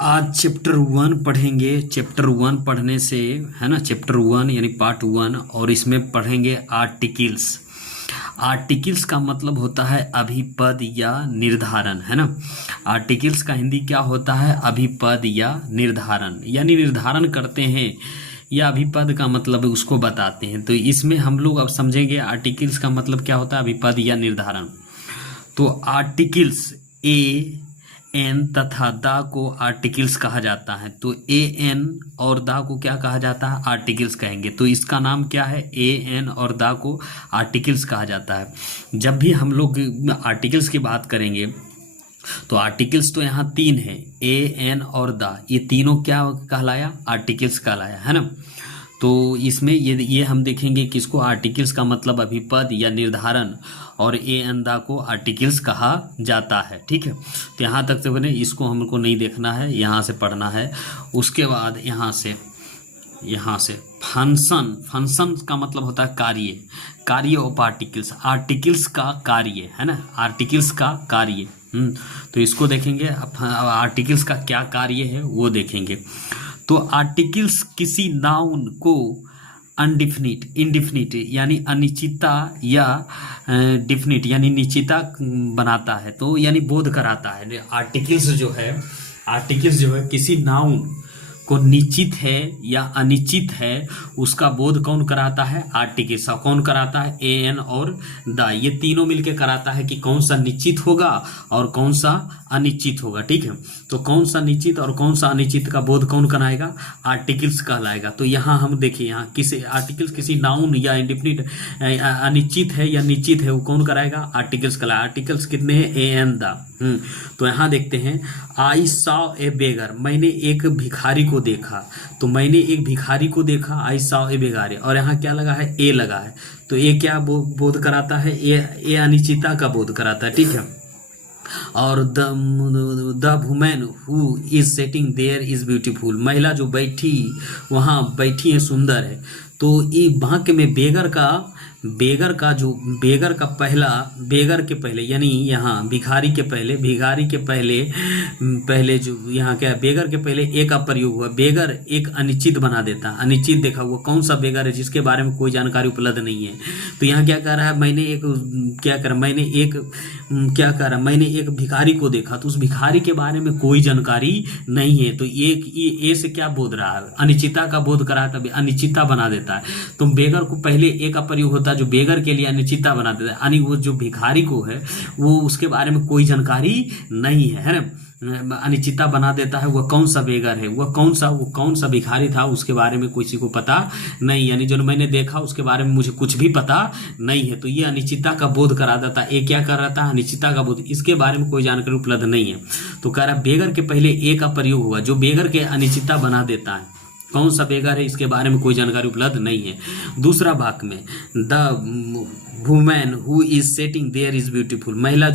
आज चैप्टर 1 पढ़ेंगे। चैप्टर 1 पढ़ने से है ना, चैप्टर 1 यानी पार्ट 1, और इसमें पढ़ेंगे आर्टिकल्स। आर्टिकल्स का मतलब होता है अभिपद या निर्धारण, है ना। आर्टिकल्स का हिंदी क्या होता है? अभिपद या निर्धारण, यानी निर्धारण करते हैं या अभिपद का मतलब उसको बताते हैं। तो इसमें हम लोग अब समझेंगे आर्टिकल्स का मतलब क्या होता है, अभिपद या निर्धारण। तो आर्टिकल्स ए एन तथा दा को आर्टिकल्स कहा जाता है। तो ए एन और दा को क्या कहा जाता है? आर्टिकल्स कहेंगे। तो इसका नाम क्या है? ए एन और दा को आर्टिकल्स कहा जाता है। जब भी हम लोग आर्टिकल्स की बात करेंगे तो आर्टिकल्स तो यहाँ 3 है, ए एन और दा, ये तीनों क्या कहलाया? आर्टिकल्स कहलाया, है ना। तो इसमें ये हम देखेंगे कि इसको आर्टिकल्स का मतलब अभिपद या निर्धारण, और ए अंदा को आर्टिकल्स कहा जाता है। ठीक है, तो यहाँ तक तो बने, इसको हमको नहीं देखना है, यहाँ से पढ़ना है। उसके बाद यहाँ से फंक्शन। फंक्शन का मतलब होता है कार्य, कार्य ऑफ आर्टिकल्स, आर्टिकल्स का कार्य, है ना, आर्टिकल्स का कार्य। तो इसको देखेंगे, आर्टिकल्स का क्या कार्य है वो देखेंगे। तो आर्टिकल्स किसी नाउन को अनडिफिनिट, इनडिफिनिट यानी अनिश्चितता, या डिफिनिट यानी निश्चितता बनाता है, तो यानी बोध कराता है। आर्टिकल्स जो है किसी नाउन को निश्चित है या अनिश्चित है, उसका बोध कौन कराता है? आर्टिकल्स। कौन कराता है? ए एन और द, ये तीनों मिलके कराता है कि कौन सा निश्चित होगा और कौन सा अनिश्चित होगा। ठीक है, तो कौन सा निश्चित और कौन सा अनिश्चित का बोध कौन कराएगा? आर्टिकल्स कहलाएगा। तो यहाँ हम देखिए, यहाँ किसी आर्टिकल्स किसी नाउन या इंडिफिनिट अनिश्चित है या निश्चित है, वो कौन कराएगा? आर्टिकल्स कहलाएगा। आर्टिकल्स कितने हैं? A N the. तो यहाँ देखते हैं, आई सॉ ए बेगर, मैंने एक भिखारी को देखा। तो मैंने एक भिखारी को देखा, आई सॉ ए बेगार, और यहाँ क्या लगा है? ए लगा है। तो ए क्या बोध कराता है? ए अनिश्चितता का बोध कराता है। ठीक है, और the women who is sitting there is beautiful, महिला जो बैठी वहाँ बैठी है सुंदर है। तो ये वाक्य में बेगर का बेगर के पहले यानी यहाँ भिखारी के पहले जो यहाँ क्या है, बेगर के पहले ए का प्रयोग हुआ। बेगर एक अनिश्चित बना देता, अनिश्चित देखा हुआ। कौन सा बेगर है? जिसके बारे में कोई जानकारी उपलब्ध नहीं है। तो यहाँ क्या कह रहा है? मैंने एक भिखारी को देखा। तो उस भिखारी के बारे में कोई जानकारी नहीं है। तो ए से क्या बोध रहा है? अनिश्चितता का बोध करा, तभी अनिश्चितता बना देता है। तो बेगर को पहले ए का प्रयोग होता है जो बेगर के लिए अनिश्चितता बना देता है, यानी वो जो भिखारी को है वो उसके बारे में कोई जानकारी नहीं है ना, अनिश्चितता बना देता है। वह कौन सा बेगर है, वो कौन सा भिखारी था, उसके बारे में किसी को पता नहीं, यानी जो मैंने देखा उसके बारे में मुझे कुछ भी पता नहीं है। तो ये अनिश्चितता का बोध करा देता है। ये क्या कर रहा था? अनिश्चितता का बोध, इसके बारे में कोई जानकारी उपलब्ध नहीं है। तो कह रहा बेगर के पहले ए का प्रयोग हुआ जो बेगर के अनिश्चितता बना देता है। कौन सा बेगर है, इसके बारे में कोई जानकारी उपलब्ध नहीं है। दूसरा वाक्य में, the women who is sitting there is beautiful, महिला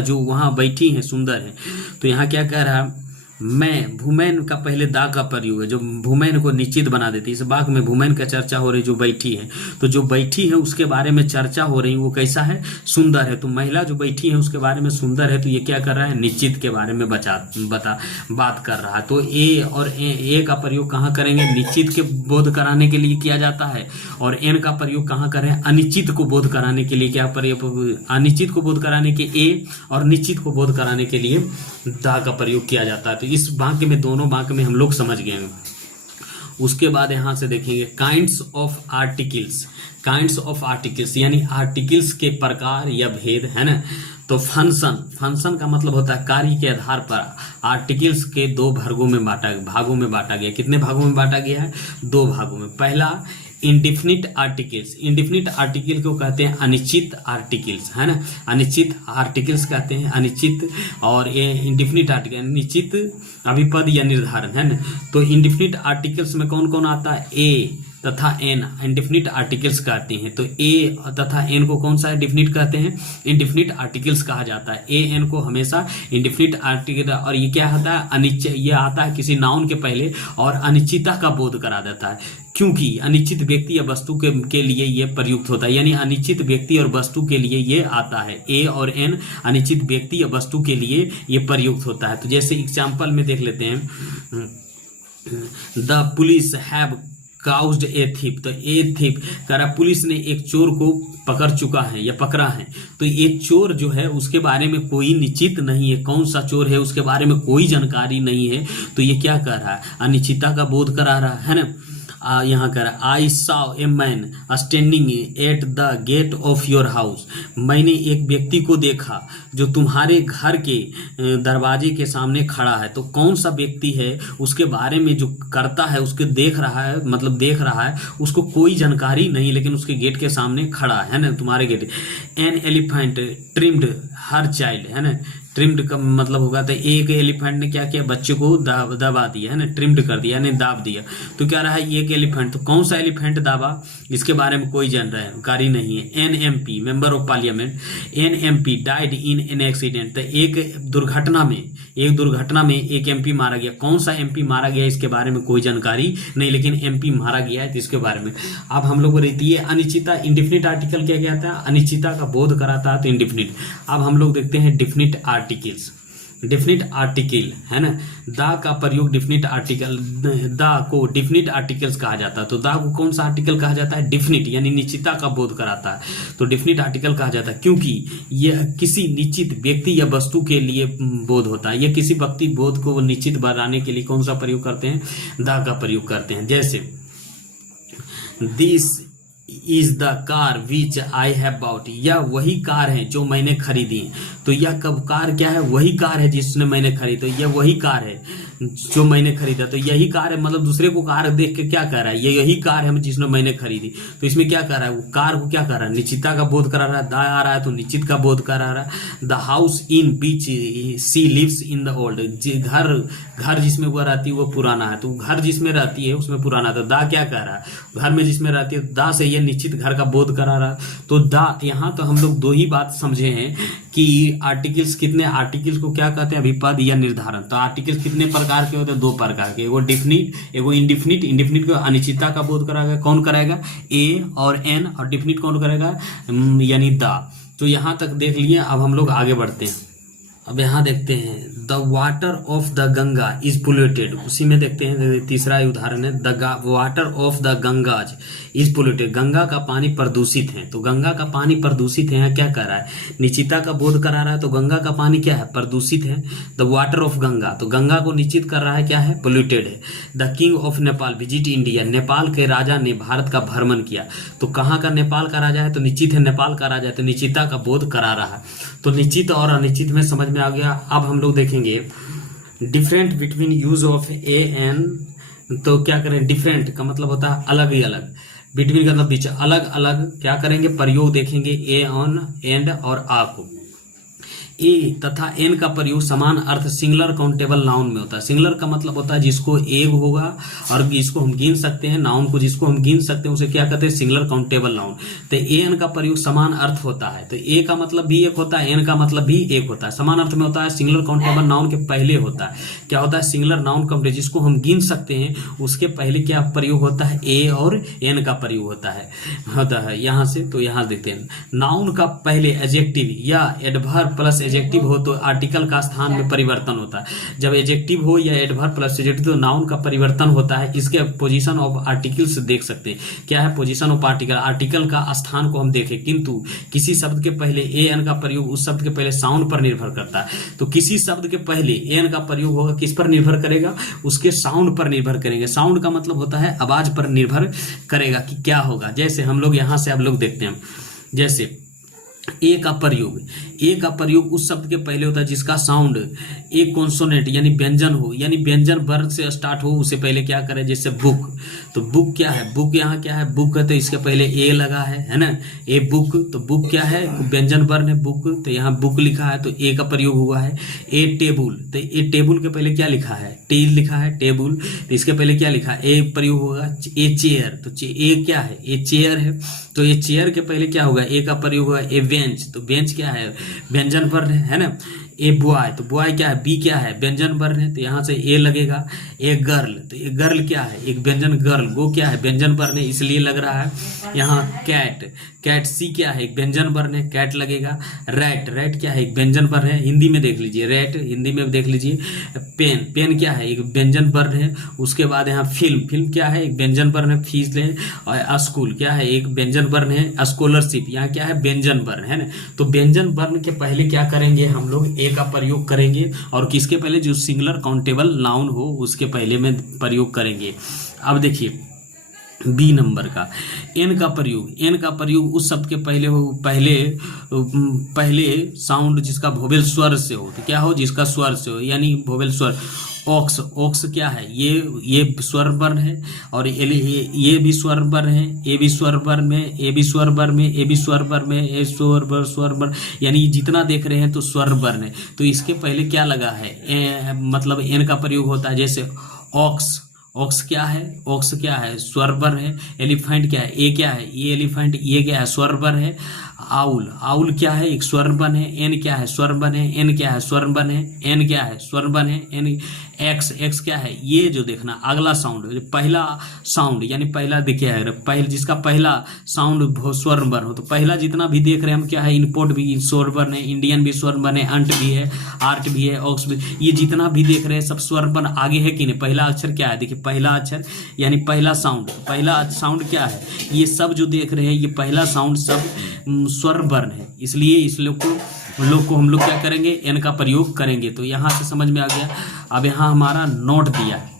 जो वहां बैठी है सुंदर है। तो यहाँ क्या कह रहा है? मैं, वुमेन का पहले दा का प्रयोग है जो वुमेन को निश्चित बना देती है। इस वाक्य में वुमेन का चर्चा हो रही, जो बैठी है। तो जो बैठी है उसके बारे में चर्चा हो रही, वो कैसा है? सुंदर है। तो महिला जो बैठी है उसके बारे में सुंदर है। तो ये क्या कर रहा है? निश्चित के बारे में बात कर रहा है। तो ए और ए का प्रयोग कहाँ करेंगे? निश्चित के बोध कराने के लिए किया जाता है। और एन का प्रयोग कहाँ करें? अनिश्चित को बोध कराने के लिए। क्या प्रयोग? अनिश्चित को बोध कराने के ए, और निश्चित को बोध कराने के लिए दा का प्रयोग किया जाता है। तो इस वाक्य में, दोनों वाक्य में हम लोग समझ गए हैं। उसके बाद यहां से देखेंगे काइंड्स ऑफ आर्टिकल्स यानी आर्टिकल्स के प्रकार या भेद, है ना। तो फंक्शन का मतलब होता है कार्य के आधार पर आर्टिकल्स के 2 भागों में बांटा गया। कितने भागों में बांटा गया है? 2 भागों में। पहला इंडिफिनिट आर्टिकल्स, इंडिफिनिट आर्टिकल को कहते हैं अनिश्चित आर्टिकल्स, है ना, अनिश्चित आर्टिकल्स कहते हैं, अनिश्चित। और ये इंडिफिनिट आर्टिकल निश्चित अभिपद या निर्धारण, है ना। तो इंडिफिनिट आर्टिकल्स में कौन कौन आता है? ए तथा एन इंडेफिनिट आर्टिकल्स कहते हैं। तो ए तथा एन को कौन सा इंडेफिनिट कहते हैं? इंडेफिनिट आर्टिकल्स कहा जाता है। ए एन को हमेशा इंडेफिनिट आर्टिकल, और ये क्या होता है? अनिश्चित, ये आता है किसी नाउन के पहले और अनिश्चितता का बोध करा देता है, क्योंकि अनिश्चित व्यक्ति या वस्तु के लिए ये प्रयुक्त होता है। यानी अनिश्चित व्यक्ति और वस्तु के लिए ये आता है। ए और एन अनिश्चित व्यक्ति या वस्तु के लिए ये प्रयुक्त होता है। तो जैसे एग्जाम्पल में देख लेते हैं, the police have caused A thief. तो ए थीप कह रहा पुलिस ने एक चोर को पकड़ चुका है या पकड़ा है। तो ये चोर जो है उसके बारे में कोई निश्चित नहीं है, कौन सा चोर है उसके बारे में कोई जानकारी नहीं है। तो ये क्या कर रहा है? अनिश्चितता का बोध करा रहा है ना। यहाँ कर I saw a man standing at the gate of your house. मैंने एक व्यक्ति को देखा जो तुम्हारे घर के दरवाजे के सामने खड़ा है। तो कौन सा व्यक्ति है उसके बारे में जो करता है, उसके देख रहा है, मतलब देख रहा है, उसको कोई जानकारी नहीं, लेकिन उसके गेट के सामने खड़ा है ना, तुम्हारे gate. An elephant trimmed her child, है ना। ट्रिम्ड का मतलब होगा तो एक एलिफेंट ने क्या किया? बच्चे को दबा दिया, है ना, ट्रिम्ड कर दिया, यानी दाब दिया। तो क्या रहा? एक एलिफेंट। तो कौन सा एलिफेंट दाबा? इसके बारे में कोई जानकारी नहीं है। NMP member of parliament, NMP died in an accident. तो एक दुर्घटना में एक एमपी मारा गया। कौन सा एमपी मारा गया इसके बारे में कोई जानकारी नहीं, लेकिन एमपी मारा गया है इसके बारे में। अब हम लोग को रहती है अनिश्चितता। इंडेफिनिट आर्टिकल क्या कहता है? अनिश्चितता का बोध कराता है, तो इंडेफिनिट। अब हम लोग देखते हैं डेफिनिट आर्टिकल्स। डेफिनिट आर्टिकल, है ना। द का प्रयोग डेफिनिट आर्टिकल, द को डेफिनिट आर्टिकल्स कहा जाता है। तो द को कौन सा आर्टिकल कहा जाता है? डेफिनिट, यानी निश्चितता का बोध कराता है, तो डेफिनिट आर्टिकल कहा जाता है, क्योंकि यह किसी निश्चित व्यक्ति या वस्तु के लिए बोध होता है। यह किसी व्यक्ति बोध को निश्चित बनाने के लिए कौन सा प्रयोग करते हैं? द का प्रयोग करते हैं। जैसे this is the car which I have bought. यह वही कार है जो मैंने खरीदी। तो यह कब कार क्या है? वही कार है जिसने मैंने खरीदी। तो यह वही कार है जो मैंने खरीदा। तो यही कार है, मतलब दूसरे को कार देख के क्या कर रहा है? ये यही कार है जिसने मैंने खरीदी। तो इसमें क्या कर रहा है? वो कार को क्या कर रहा है? निश्चितता का बोध करा रहा है। द आ रहा है तो निश्चित का बोध करा रहा है। The house in which she lives in the old. घर जिसमें वह रहती है वो पुराना है। तो घर जिसमें रहती है उसमें पुराना। तो द क्या कर रहा है? घर में जिसमें रहती है, द से यह निश्चित घर का बोध करा रहा है। तो द यहाँ तो हम लोग दो ही बात समझे हैं कि आर्टिकल्स कितने, आर्टिकल्स को क्या कहते हैं? अभिपद या निर्धारण। तो आर्टिकल्स कितने प्रकार के होते हैं? दो प्रकार के, एगो डेफिनिट, एगो इंडेफिनिट। इंडेफिनिट को अनिश्चितता का बोध कराएगा, कौन कराएगा? ए और एन। और डेफिनिट कौन कराएगा? यानी द। तो यहां तक देख लिए। अब हम लोग आगे बढ़ते हैं। अब यहाँ देखते हैं the water of the Ganga is polluted. उसी में देखते हैं तीसरा उदाहरण है, the water of the Ganges is polluted. Ganga का पानी प्रदूषित है। तो गंगा का पानी प्रदूषित है, यहाँ क्या कर रहा है? निश्चितता का बोध करा रहा है। तो गंगा का पानी क्या है? प्रदूषित है। द वाटर ऑफ गंगा, तो गंगा को निश्चित कर रहा है क्या है? पोल्यूटेड है। The king of Nepal visit India. Nepal के राजा ने भारत का भ्रमण किया। तो कहाँ का नेपाल का राजा है? तो निश्चित है, नेपाल का राजा है। तो निश्चितता का बोध करा रहा है। तो निश्चित और अनिश्चित में समझ में आ गया। अब हम लोग देखेंगे different between use of a an. तो क्या करें? डिफरेंट का मतलब होता है अलग ही अलग, बिटवीन का मतलब बीच, अलग अलग क्या करेंगे? प्रयोग देखेंगे ए ऑन, एंड और आ को। ए तथा एन का प्रयोग समान अर्थ सिंगुलर काउंटेबल नाउन में होता है। सिंगुलर का मतलब होता है जिसको एक होगा और जिसको हम गिन सकते हैं, नाउन को जिसको हम गिन सकते हैं उसे क्या कहते हैं? Singular countable noun. तो ए एन का प्रयोग समान अर्थ होता है। तो ए का मतलब भी एक होता है, एन का मतलब भी एक होता है। समान अर्थ में होता है, सिंगुलर काउंटेबल नाउन के पहले होता है। क्या होता है? सिंगुलर नाउन काउंटेबल, जिसको हम गिन सकते हैं उसके पहले क्या प्रयोग होता है? ए और एन का प्रयोग होता है यहाँ से। तो यहाँ देखते हैं नाउन का पहले एडजेक्टिव या एडवर्ब प्लस एडजेक्टिव हो तो आर्टिकल का स्थान में परिवर्तन होता है। जब एडजेक्टिव हो या एडवर्ब प्लस एडजेक्टिव तो नाउन का परिवर्तन होता है। इसके पोजीशन ऑफ आर्टिकल्स देख सकते हैं। क्या है पोजीशन ऑफ आर्टिकल? आर्टिकल का स्थान को हम देखें, किंतु किसी शब्द के पहले ए एन का प्रयोग उस शब्द के पहले साउंड पर निर्भर करता है। तो किसी शब्द के पहले ए एन का प्रयोग होगा, किस पर निर्भर करेगा? उसके साउंड पर निर्भर करेंगे। साउंड का मतलब होता है आवाज पर निर्भर करेगा कि क्या होगा। जैसे हम लोग यहाँ से अब लोग देखते हैं, जैसे ए का प्रयोग, ए का प्रयोग उस शब्द के पहले होता है जिसका साउंड एक कॉन्सोनेंट यानी व्यंजन हो, यानी व्यंजन वर्ग से स्टार्ट हो, उसे पहले क्या करें, जैसे बुक। तो बुक क्या है, बुक यहाँ क्या है, बुक है तो इसके पहले ए लगा है ना, ए बुक। तो बुक क्या है, व्यंजन वर्ण है बुक, तो यहाँ बुक लिखा है तो ए का प्रयोग हुआ है। ए टेबुल, तो ए टेबुल के पहले क्या लिखा है, टी लिखा है टेबुल, तो इसके पहले क्या लिखा है, ए प्रयोग होगा। ए चेयर, तो ए क्या है, ए चेयर है, तो ये चेयर के पहले क्या होगा, ए का प्रयोग होगा। ए बेंच, तो बेंच क्या है, व्यंजन वर्ण है ना। ए बॉय, तो बॉय क्या है, बी क्या है, व्यंजन वर्ण है, तो यहाँ से ए लगेगा। ए गर्ल, तो ए गर्ल क्या है, एक व्यंजन, गर्ल गो क्या है, व्यंजन वर्ण है इसलिए लग रहा है यहाँ। कैट, कैट सी क्या है, एक व्यंजन वर्ण है, कैट लगेगा। रैट, रैट क्या है, एक व्यंजन वर्ण है, हिंदी में देख लीजिए, रैट हिंदी में देख लीजिए। पेन, पेन क्या है, एक व्यंजन वर्ण है। उसके बाद यहाँ फिल्म, फिल्म क्या है, एक व्यंजन वर्ण है, फीस ले। और स्कूल क्या है, एक व्यंजन वर्ण है। स्कॉलरशिप यहाँ क्या है, व्यंजन वर्ण है ना। तो व्यंजन वर्ण के पहले क्या करेंगे हम लोग, ए का प्रयोग करेंगे, और किसके पहले, जो सिंगुलर काउंटेबल नाउन हो उसके पहले में प्रयोग करेंगे। अब देखिए बी नंबर का एन का प्रयोग, एन का प्रयोग उस शब्द के पहले हो, पहले साउंड जिसका वोवेल स्वर से हो, तो क्या हो, जिसका स्वर से हो, यानी वोवेल स्वर। ऑक्स, ऑक्स क्या है, ये स्वर वर्ण है, और ये भी स्वर वर्ण है, ए भी स्वर वर्ण में, ए भी स्वर वर्ण में, ए भी स्वर वर्ण में, ए स्वर वर्ण, यानी जितना देख रहे हैं तो स्वर वर्ण है। तो इसके पहले क्या लगा है, मतलब एन का प्रयोग होता है। जैसे ऑक्स, ऑक्स क्या है, ऑक्स क्या है, स्वर वर्ण है। एलिफेंट क्या है, ए क्या है, ये एलिफेंट, ये क्या है, स्वर वर्ण है। आउल, आउल क्या है, एक स्वर वर्ण है। एन क्या है, स्वर वर्ण है। एन क्या है, स्वर वर्ण है। एन क्या है, स्वर वर्ण है। एन, एक्स, एक्स क्या है, ये जो देखना अगला साउंड, पहला साउंड यानी पहला देखिए, पहले जिसका पहला साउंड स्वर वर्ण हो, तो पहला जितना भी देख रहे हैं हम क्या है, इनपुट भी स्वर वर्ण है, इंडियन भी स्वर वर्ण है, अंट भी है, आर्ट भी है, ऑक्स भी, ये जितना भी देख रहे हैं सब स्वर वर्ण आगे है कि नहीं। पहला अक्षर क्या है, देखिए पहला अक्षर यानी पहला साउंड, पहला साउंड क्या है, ये सब जो देख रहे हैं ये पहला साउंड सब स्वर वर्ण है, इसलिए इस लोग को हम लोग क्या करेंगे, एन का प्रयोग करेंगे। तो यहाँ से समझ में आ गया। अब यहाँ हमारा नोट दिया है,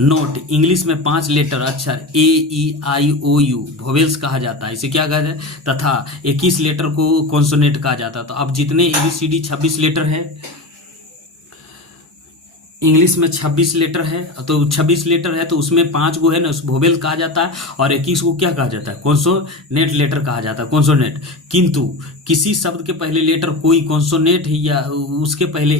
नोट इंग्लिश में 5 लेटर अक्षर ए ई आई ओ यू वोवेल्स कहा जाता है, इसे क्या कहा जाए, तथा 21 लेटर को कॉन्सोनेंट कहा जाता है। तो अब जितने ABCD 26 लेटर है, इंग्लिश में 26 लेटर है, तो 26 लेटर है तो उसमें 5 को है ना वोवेल कहा जाता है, और 21 को क्या कहा जाता है, कॉन्सोनेंट लेटर कहा जाता है, कॉन्सोनेंट। किंतु किसी शब्द के पहले लेटर कोई कॉन्सोनेंट या उसके पहले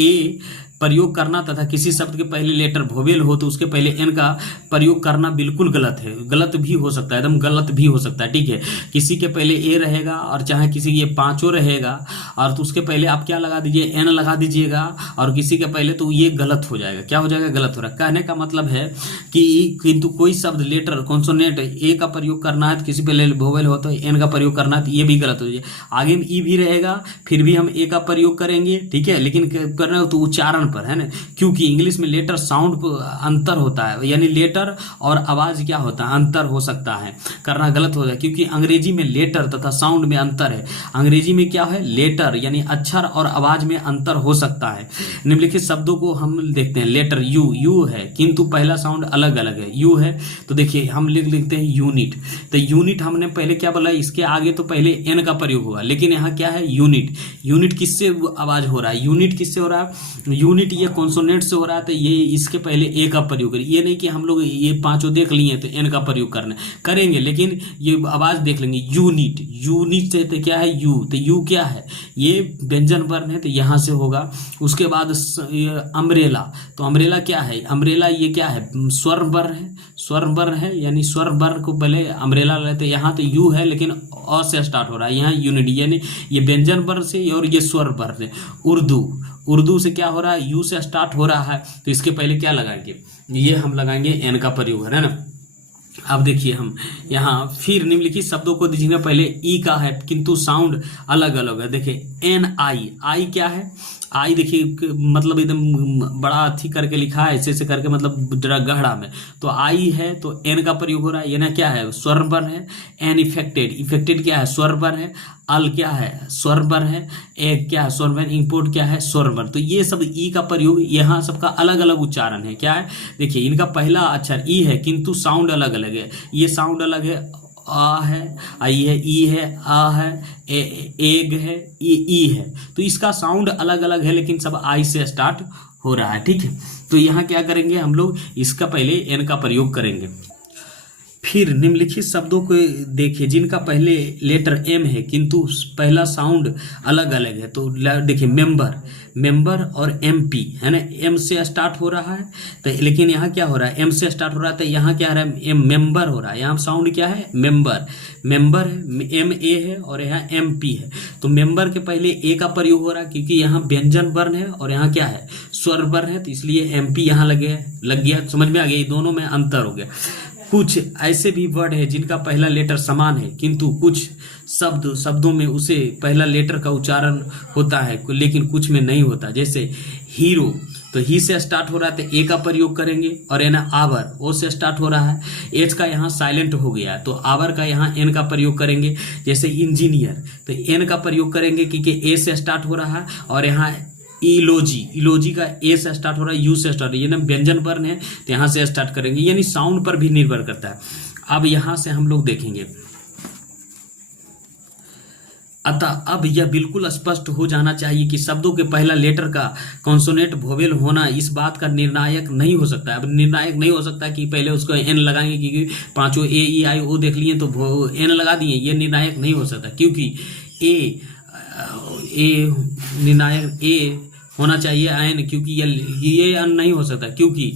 ए प्रयोग करना तथा किसी शब्द के पहले लेटर वोवेल हो तो उसके पहले एन का प्रयोग करना बिल्कुल गलत है, गलत भी हो सकता है, एकदम गलत भी हो सकता है, ठीक है। किसी के पहले ए रहेगा और चाहे किसी के 5 रहेगा, और तो उसके पहले आप क्या लगा दीजिए, एन लगा दीजिएगा, और किसी के पहले तो ये गलत हो जाएगा। क्या हो जाएगा, गलत हो रहा है। कहने का मतलब है कि किंतु कोई शब्द लेटर कॉन्सोनेंट ए का प्रयोग करना है तो किसी पहले वोवेल हो तो एन का प्रयोग करना है, तो ये भी गलत हो जाएगा। आगे में ई भी रहेगा फिर भी हम ए का प्रयोग करेंगे, ठीक है, लेकिन करना तो उच्चारण पर है ना, क्योंकि इंग्लिश में लेटर साउंड अंतर होता है, यानी लेटर और आवाज क्या होता है, अंतर हो सकता है, करना गलत हो जाए, क्योंकि अंग्रेजी में लेटर तथा साउंड में अंतर है। अंग्रेजी में क्या है, लेटर यानी अक्षर और आवाज में अंतर हो सकता है। निम्नलिखित शब्दों को हम देखते हैं, लेटर यू, यू है किंतु पहला साउंड अलग अलग है, यू है तो देखिए हम लिखते हैं यूनिट। तो यूनिट हमने पहले क्या बोला, इसके आगे तो पहले एन का प्रयोग होगा, लेकिन यहाँ क्या है, यूनिट। यूनिट किससे आवाज हो रहा है, यूनिट किससे हो रहा है, यूनिट ये कॉन्सोनेंट से हो रहा है, तो ये इसके पहले ए का प्रयोग करें। ये नहीं कि हम लोग ये 5 देख लिए तो एन का प्रयोग करना करेंगे, लेकिन ये आवाज देख लेंगे। यूनिट, यूनिट से तो क्या है, यू, तो यू क्या है, ये व्यंजन वर्ण है तो यहाँ से होगा। उसके बाद अम्ब्रेला, तो अम्ब्रेला क्या है, अम्ब्रेला ये क्या है, स्वर वर्ण है, स्वर वर्ण है, यानी स्वर वर्ण को पहले अम्ब्रेला लेते, यहाँ तो यू है लेकिन अ से स्टार्ट हो रहा है, यहाँ यूनिट यानी ये व्यंजन वर्ण से और ये स्वर वर्ण है। उर्दू, उर्दू से क्या हो रहा है, यू से स्टार्ट हो रहा है, तो इसके पहले क्या लगाएंगे, ये हम लगाएंगे एन का प्रयोग है ना। अब देखिए हम यहाँ फिर निम्नलिखित शब्दों को दीजिए, पहले ई का है किंतु साउंड अलग अलग है। देखिए एन आई, आई क्या है, आई देखिए मतलब एकदम बड़ा अथी करके लिखा है, ऐसे ऐसे करके मतलब जरा गहरा में, तो आई है तो एन का प्रयोग हो रहा है। ये ना क्या है, स्वर वर्ण है। एन इफेक्टेड, इफेक्टेड क्या है, स्वर वर्ण है। अल क्या है, स्वर वर्ण है। ए क्या है, स्वर वर्ण। इंपोर्ट क्या है, स्वर वर्ण। तो ये सब ई का प्रयोग, यहाँ सबका अलग अलग उच्चारण है। क्या है, देखिए इनका पहला अक्षर ई है किंतु साउंड अलग अलग है, ये साउंड अलग है आ है, आई है, ई है, आ है, एग है, ई है। तो इसका साउंड अलग अलग है लेकिन सब आई से स्टार्ट हो रहा है। ठीक है, तो यहाँ क्या करेंगे हम लोग, इसका पहले एन का प्रयोग करेंगे। फिर निम्नलिखित शब्दों को देखिए जिनका पहले लेटर एम है किंतु पहला साउंड अलग अलग है। तो देखिए मेंबर और एमपी है ना, एम से स्टार्ट हो रहा है तो, लेकिन यहाँ क्या हो रहा है, एम से स्टार्ट हो रहा है तो यहाँ क्या हो रहा है, एम मेंबर हो रहा है। यहाँ साउंड क्या है, मेंबर है, एम ए है और यहाँ एम पी है। तो मेंबर के पहले ए का प्रयोग हो रहा है क्योंकि यहाँ व्यंजन वर्ण है और यहाँ क्या है, स्वर वर्ण है, तो इसलिए एम पी यहाँ लग गया। समझ में आ गया, दोनों में अंतर हो गया। कुछ ऐसे भी वर्ड है जिनका पहला लेटर समान है किंतु कुछ शब्दों में उसे पहला लेटर का उच्चारण होता है लेकिन कुछ में नहीं होता। जैसे हीरो, तो ही से स्टार्ट हो रहा है तो ए का प्रयोग करेंगे, और है ना आवर, ओ से स्टार्ट हो रहा है, एच का यहाँ साइलेंट हो गया है तो आवर का यहाँ एन का प्रयोग करेंगे। जैसे इंजीनियर, तो एन का प्रयोग करेंगे क्योंकि ए से स्टार्ट हो रहा है, और यहाँ इलोजी का ए से स्टार्ट हो रहा है, यू से स्टार्ट, ये ना व्यंजन वर्ण है तो यहाँ से स्टार्ट करेंगे, यानी साउंड पर भी निर्भर करता है। अब यहाँ से हम लोग देखेंगे, अतः अब यह बिल्कुल स्पष्ट हो जाना चाहिए कि शब्दों के पहला लेटर का कॉन्सोनेंट वोवेल होना इस बात का निर्णायक नहीं हो सकता। अब निर्णायक नहीं हो सकता कि पहले उसको एन लगाएंगे क्योंकि पांचों ए ई आई ओ देख लिए तो एन लगा दिए, ये निर्णायक नहीं हो सकता क्योंकि ए निर्णायक ए होना चाहिए एन, क्योंकि ये अन नहीं हो सकता क्योंकि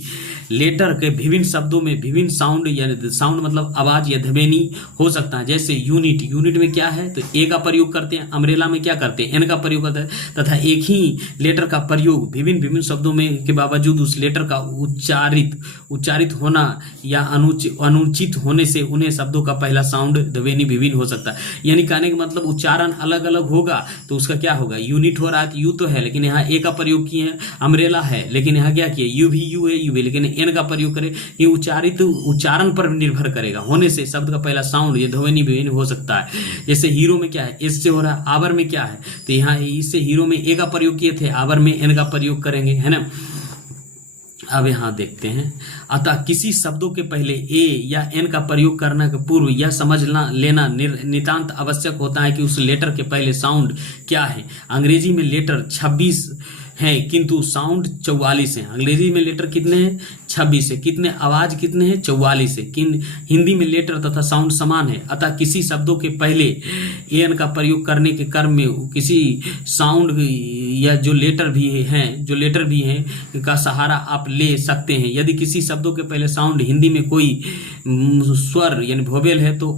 लेटर के विभिन्न शब्दों में विभिन्न साउंड या साउंड मतलब आवाज या ध्वनि हो सकता है। जैसे यूनिट में क्या है तो ए का प्रयोग करते हैं, अम्ब्रेला में क्या करते हैं, एन का प्रयोग करते हैं, तथा एक ही लेटर का प्रयोग विभिन्न शब्दों में के बावजूद उस लेटर का उच्चारित होना या अनुचित होने से उन्हें शब्दों का पहला साउंड ध्वनि विभिन्न हो सकता है। यानी कहने का मतलब उच्चारण अलग अलग होगा तो उसका क्या होगा, यूनिट हो रहा है तो यू तो है लेकिन यहाँ ए का प्रयोग किए हैं, अम्ब्रेला है लेकिन यहाँ क्या किए, यू है लेकिन एन का प्रयोग करें, ये उच्चारण पर निर्भर करेगा, होने से शब्द का पहला साउंड ये ध्वनि विभिन्न हो सकता है। जैसे हीरो में क्या है, एस से हो रहा है, आवर में क्या है तो यहाँ इससे हीरो में ए का प्रयोग किए थे, आवर में एन का प्रयोग करेंगे, है ना। अब यहाँ देखते हैं, अतः किसी शब्दों के पहले ए या एन का प्रयोग करने के पूर्व यह समझ लेना नितांत आवश्यक होता है कि उस लेटर के पहले साउंड क्या है। अंग्रेजी में लेटर 26 है किंतु साउंड 44 है। अंग्रेजी में लेटर कितने हैं, 26 है, कितने आवाज कितने हैं, 44 है। हिंदी में लेटर तथा साउंड समान है। अतः किसी शब्दों के पहले एन का प्रयोग करने के क्रम में किसी साउंड या जो लेटर भी हैं का सहारा आप ले सकते हैं। यदि किसी शब्दों के पहले साउंड हिंदी में कोई स्वर यानी वोवेल है तो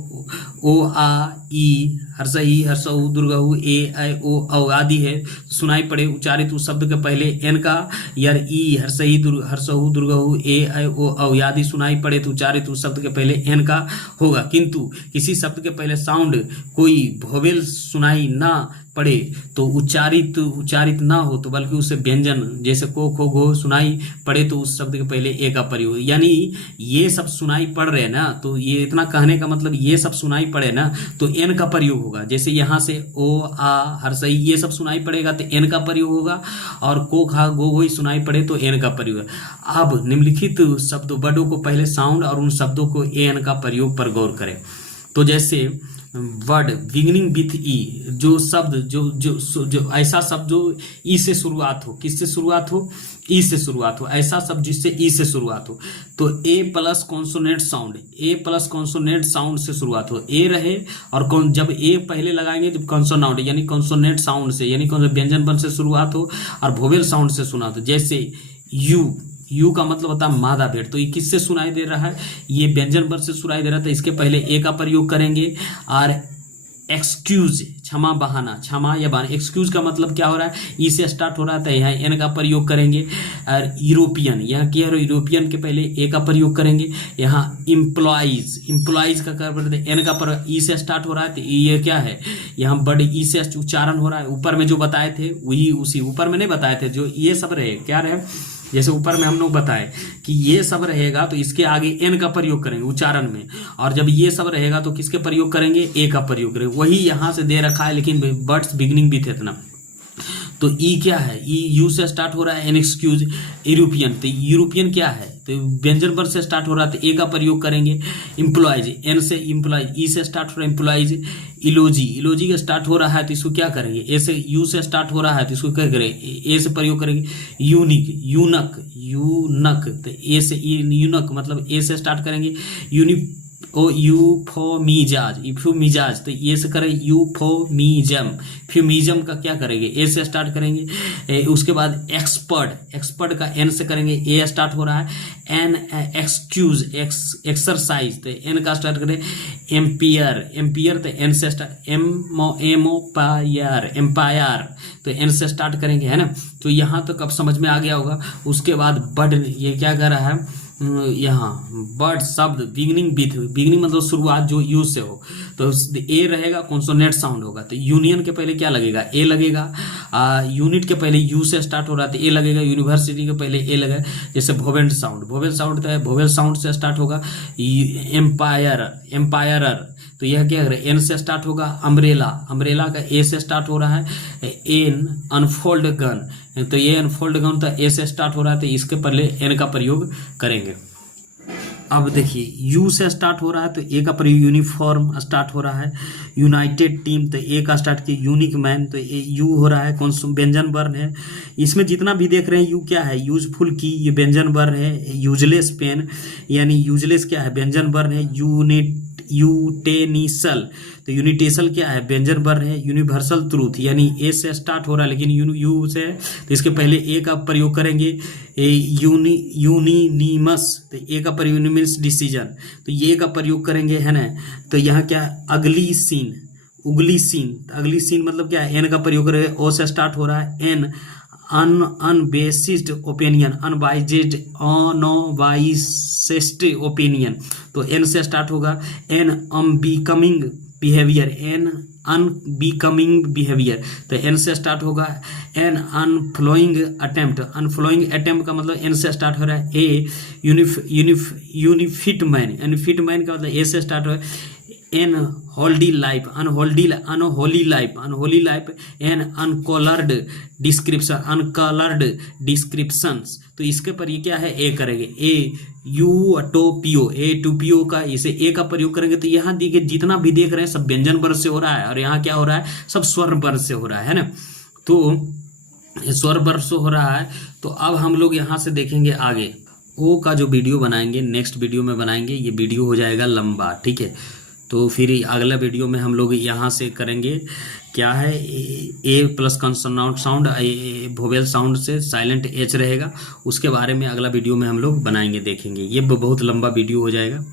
ओ आ ई हर्षई हर्षऊ दुर्गहु ए ऐ ओ औ आदि है, सुनाई पड़े उच्चारित उस शब्द के पहले एन का, या ई हर्षई हर्षऊ दुर्गहु ए ऐ ओ औ आदि सुनाई पड़े तो उच्चारित उस शब्द के पहले एन का होगा। किंतु किसी शब्द के पहले साउंड कोई वोवेल सुनाई ना पड़े तो उच्चारित ना हो तो बल्कि उससे व्यंजन जैसे को खो घो सुनाई पड़े तो उस शब्द के पहले ए का प्रयोग, यानी ये सब सुनाई पड़ रहे ना, तो ये इतना कहने का मतलब ये सब सुनाई पड़े ना तो एन का प्रयोग होगा। जैसे यहाँ से ओ आ हर्षई ये सब सुनाई पड़ेगा तो एन का प्रयोग होगा, और को खा गो घोई सुनाई पड़े तो एन का प्रयोग। अब निम्नलिखित शब्द वर्डों को पहले साउंड और उन शब्दों को एन का प्रयोग पर गौर करें। तो जैसे वर्ड बिगिनिंग विथ ई, जो शब्द जो ऐसा शब्द जो ई से शुरुआत हो, किससे शुरुआत हो, ई से शुरुआत हो, ऐसा शब्द जिससे ई से शुरुआत हो तो ए प्लस कॉन्सोनेंट साउंड से शुरुआत हो, ए रहे और जब ए पहले लगाएंगे जब कॉन्सोनाउंट यानी कॉन्सोनेंट साउंड से यानी व्यंजन वर्ण से शुरुआत हो और वोवेल साउंड से सुना हो। जैसे यू का मतलब होता है मादा भेड़, तो ये किससे सुनाई दे रहा है, ये व्यंजन वर्ण से सुनाई दे रहा था, इसके पहले ए का प्रयोग करेंगे। और एक्सक्यूज क्षमा बहाना, क्षमा या बहाना, एक्सक्यूज का मतलब क्या हो रहा है, ई से स्टार्ट हो रहा था, यहाँ एन का प्रयोग करेंगे। और यूरोपियन, यहाँ क्या है, यूरोपियन के पहले ए का प्रयोग करेंगे। यहाँ इम्प्लॉइज का कर एन का ई से स्टार्ट हो रहा है तो ये क्या है, यहाँ बड़े ई से उच्चारण हो रहा है। ऊपर में जो बताए थे वही उसी ऊपर में नहीं बताए थे, जो ये सब रहे क्या रहे, जैसे ऊपर में हम लोग बताए कि ये सब रहेगा तो इसके आगे एन का प्रयोग करेंगे उच्चारण में, और जब ये सब रहेगा तो किसके प्रयोग करेंगे, ए का प्रयोग करेंगे। वही यहाँ से दे रखा है लेकिन वर्ड्स बिगिनिंग विथ इतना। तो ई क्या है, ई यू से स्टार्ट हो रहा है, एन एक्सक्यूज यूरोपियन, तो यूरोपियन क्या है, तो व्यंजन वर्ग से स्टार्ट हो रहा है तो ए का प्रयोग करेंगे। इम्प्लॉयज, एन से इम्प्लॉयज, ई से स्टार्ट हो रहा है इम्प्लॉयज। इलोजी, इलोजी का स्टार्ट हो रहा है तो इसको क्या करेंगे, ए से, यू से स्टार्ट हो रहा है तो इसको क्या करेंगे, ए से प्रयोग करेंगे। यूनिक, यूनक, यूनक, तो ए से यूनक मतलब ए से स्टार्ट करेंगे। ओ यूफोमिजाज, इफ्यूमिजाज, तो ये से करें यूफोमिजम। फ्यूमिजम का क्या करेंगे, ए से स्टार्ट करेंगे। उसके बाद एक्सपर्ट, एक्सपर्ट का एन से करेंगे, ए स्टार्ट हो रहा है। एन एक्सक्यूज, एक्सरसाइज, तो एन का स्टार्ट करें। एम्पियर, एम्पियर तो एन से स्टार्ट। एम्पायर, एम्पायर तो एन से स्टार्ट करेंगे, है ना। तो यहाँ तक अब समझ में आ गया होगा। उसके बाद बर्ड, ये क्या कर रहा है यहाँ, बर्ड शब्द बिगिनिंग विथ, बिगिनिंग मतलब शुरुआत जो यू से हो, तो ए रहेगा, कॉन्सोनेंट साउंड होगा, तो यूनियन के पहले क्या लगेगा, ए लगेगा। यूनिट के पहले यू से स्टार्ट हो रहा है तो ए लगेगा। यूनिवर्सिटी के पहले ए लगेगा। जैसे वोवेल साउंड, वोवेल साउंड तो है, वोवेल साउंड से स्टार्ट होगा। एम्पायर, एम्पायरर, तो यह क्या है, एन से स्टार्ट होगा। अम्ब्रेला, अम्ब्रेला का ए से स्टार्ट हो रहा है। एन अनफोल्ड गन, तो ये अनफोल्ड गन तो ए से स्टार्ट हो रहा है तो इसके पहले एन का प्रयोग करेंगे। अब देखिए यू से स्टार्ट हो रहा है तो ए का प्रयोग। यूनिफॉर्म स्टार्ट हो रहा है। यूनाइटेड टीम, तो ए का स्टार्ट किया। यूनिक मैन, तो ए यू हो रहा है, कौन सा व्यंजन वर्ण है। इसमें जितना भी देख रहे हैं यू क्या है, यूजफुल की, ये व्यंजन वर्ण है। यूजलेस पेन, यानी यूजलेस क्या है, व्यंजन वर्ण है। यूटेनिसल, तो यूनिटेसल क्या है, व्यंजन वर्ण है। यूनिवर्सल ट्रूथ, यानी ए से स्टार्ट हो रहा है लेकिन यू से, तो इसके पहले ए का प्रयोग करेंगे। यूनिनिमस, तो ए का प्रयोग मीन्स डिसीजन, तो ये का प्रयोग करेंगे, है ना। तो यहाँ क्या, अगली सीन, उगली सीन, अगली सीन मतलब क्या है, एन का प्रयोग करेंगे। ओ से स्टार्ट हो रहा है। An unbiased opinion, unbiased, unbiased opinion, तो एन से स्टार्ट होगा। An unbecoming behaviour, an unbecoming behaviour, तो एन से स्टार्ट होगा। An unflowing attempt, unflowing attempt का मतलब एन से स्टार्ट हो रहा है। A unfit man, unfit man का मतलब ए से स्टार्ट हो रहा है। An holy life, unholy life, unholy life. An uncoloured description, uncoloured descriptions, तो इसके पर ये क्या है, ए करेंगे। ए यूटोपियो, ए टूपियो का इसे ए का प्रयोग करेंगे। तो यहाँ देखिए जितना भी देख रहे हैं सब व्यंजन वर्ण से हो रहा है और यहाँ क्या हो रहा है, सब स्वर वर्ण से हो रहा है ना। तो स्वर वर्ण से हो रहा है। तो अब हम लोग यहाँ से देखेंगे आगे ओ का जो वीडियो बनाएंगे, नेक्स्ट वीडियो में बनाएंगे। ये वीडियो हो जाएगा लंबा, ठीक है। तो फिर अगला वीडियो में हम लोग यहाँ से करेंगे क्या है, a plus consonant sound, vowel sound से साइलेंट एच रहेगा, उसके बारे में अगला वीडियो में हम लोग बनाएंगे, देखेंगे। ये बहुत लंबा वीडियो हो जाएगा।